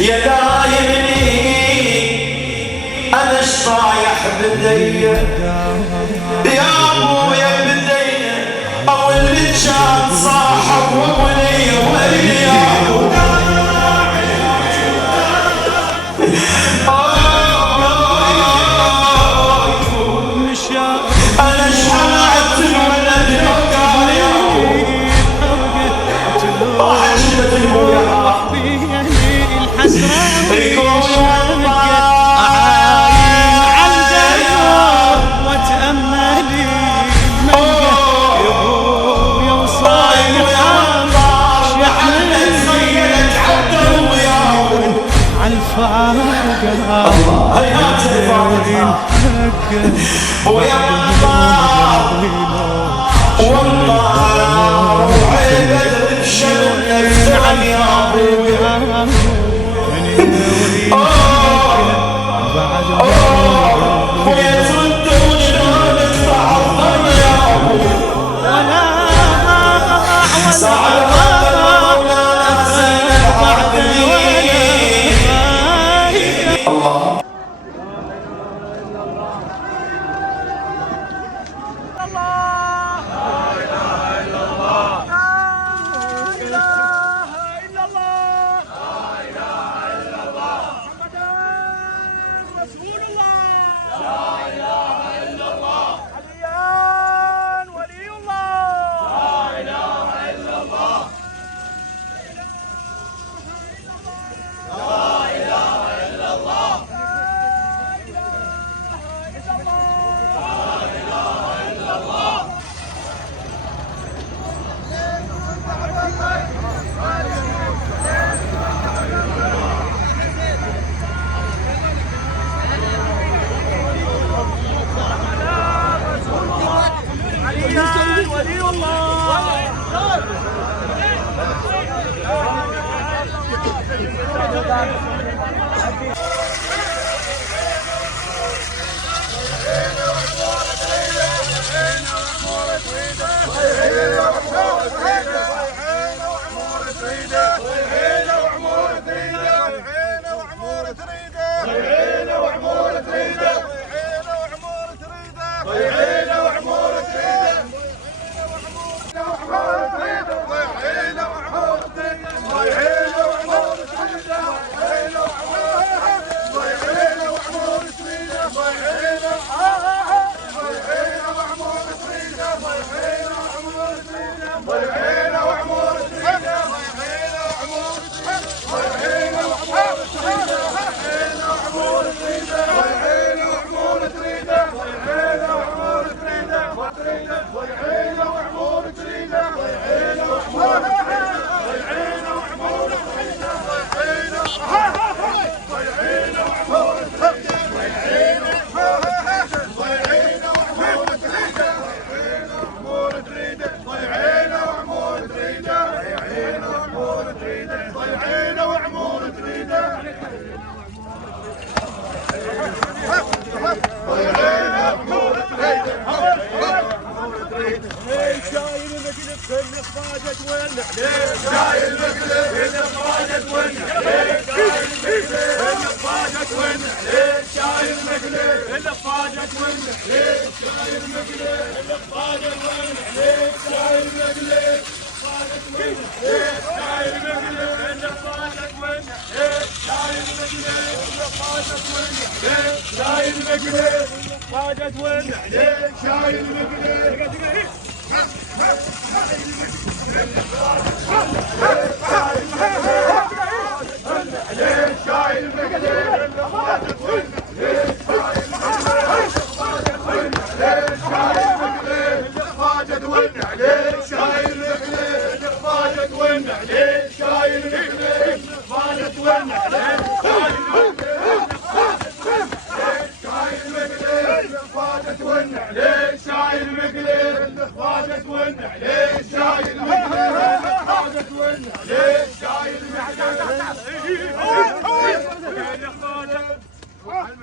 يا دايمني انا شطايح بدي يا ابويا بدي او اللي كان صاحب وولي ولي يا ابو انا شحنعت الولد الوقار يا ابو وحشمة المويه ويا الله والله وعيد الشمس يفتح يا ابويا ويا تردون شلونك تعظم يا ابويا سعد مولانا زين العابدين الله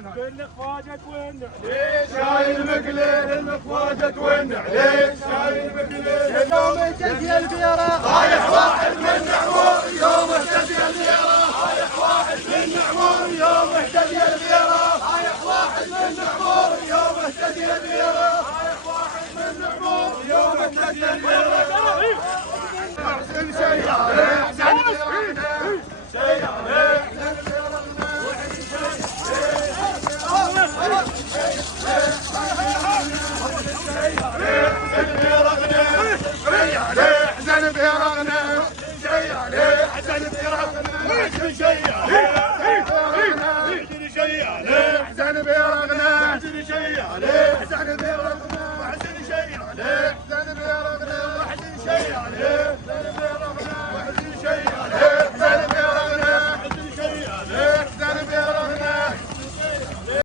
المخواجة توين عليك شايل مقليل المخواجة توين عليك شايل مقليل يوم اهتدي البيرة رايح واحد من نحوه يوم اهتدي البيرة رايح واحد اهتدي البيرة رايح واحد من نعمور يوم اهتدي البيرة رايح واحد من نعمور يوم اهتدي البيرة حسين سيارة حسين